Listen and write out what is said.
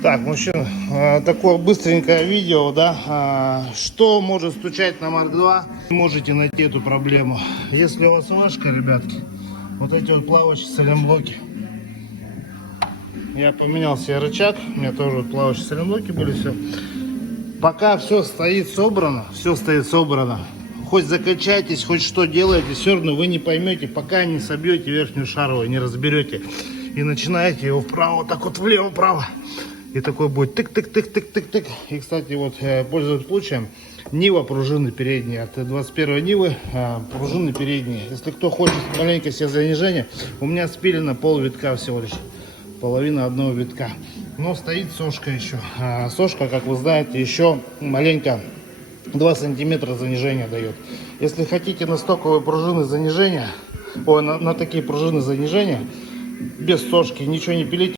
Так, мужчина, такое быстренькое видео, да, что может стучать на Марк 2, можете найти эту проблему. Если у вас вышка, ребятки, вот эти вот плавающие саленблоки, я поменял себе рычаг, у меня тоже вот плавающие саленблоки были, все. Пока все стоит собрано, хоть закачайтесь, хоть что делаете, все равно вы не поймете, пока не собьете верхнюю шаровую, не разберете. И начинаете его вправо, так вот влево-вправо. И такой будет тык-тык-тык-тык-тык-тык. И, кстати, вот, пользуясь случаем, Нива пружины передние. От 21 Нивы пружины передние. Если кто хочет маленько себе занижение, у меня спилено пол витка всего лишь. Половина одного витка. Но стоит сошка еще. Сошка, как вы знаете, еще маленько 2 сантиметра занижения дает. Если хотите на стоковые пружины занижения, на такие пружины занижения, без сошки, ничего не пилите.